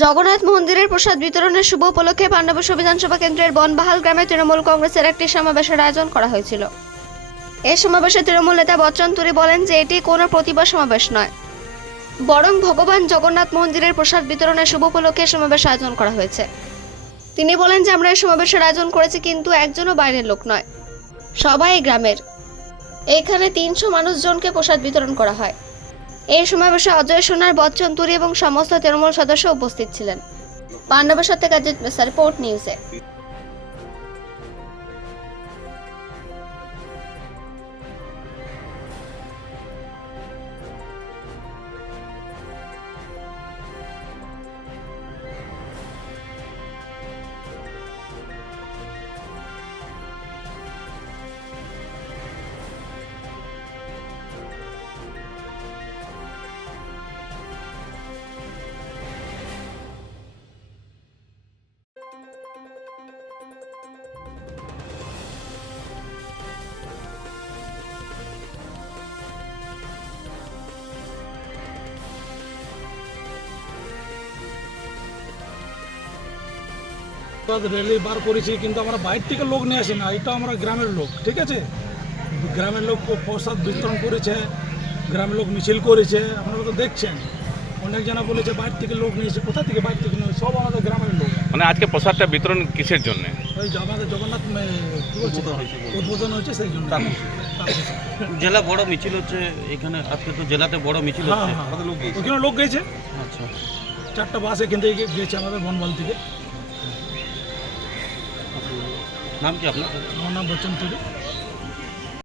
জগন্নাথ মন্দিরের প্রসাদ বিতরণের শুভ উপলক্ষে পাণ্ডবস্ব বিধানসভা কেন্দ্রের বনবাহাল গ্রামে তৃণমূল কংগ্রেসের একটি সমাবেশের আয়োজন করা হয়েছিল। এই সমাবেশে তৃণমূল নেতা বচ্চন তুরি বলেন যে এটি কোনো প্রতিভা সমাবেশ নয়। বরং ভগবান জগন্নাথ মন্দিরের প্রসাদ বিতরণের শুভ উপলক্ষে সমাবেশ আয়োজন করা হয়েছে। তিনি বলেন যে আমরা এই সমাবেশের আয়োজন করেছি কিন্তু একজনও বাইরের লোক নয়। সবাই গ্রামের। এখানে তিনশো মানুষজনকে প্রসাদ বিতরণ করা হয়। এই সমাবেশে অজয় সোনার বচ্চন তুরি এবং সমস্ত তৃণমূল সদস্য উপস্থিত ছিলেন। পাণ্ডবেশ্বর থেকে রিপোর্ট নিউজে। র্যালি বার করেছি কিন্তু আমরা বাইর থেকে লোক নিয়ে আসি না এটা আমরা গ্রামের লোক ঠিক আছে? গ্রামের লোক প্রসাদ বিতরণ করেছে গ্রামের লোক মিছিল করেছে আপনারা তো দেখছেন। অনেক জনা বলেছে বাইর থেকে লোক নিয়েছে কোথা থেকে বাইর থেকে নিয়েছে সব আমাদের গ্রামের লোক। মানে আজকে প্রসাদটা বিতরণ কিসের জন্য? ওই আমাদের জগন্নাথ উদ্বোধন হয়েছে সেই জন্য। জেলা বড় মিছিল হচ্ছে এখানে আজকে তো জেলাতে বড় মিছিল হ্যাঁ হচ্ছে। হ্যাঁ ওখানে লোক গেছে। আচ্ছা। চারটা বাস এখান থেকে গেছে আমাদের বনবাল থেকে। নাম কি আপনার? আমার নাম বচ্চন তুলি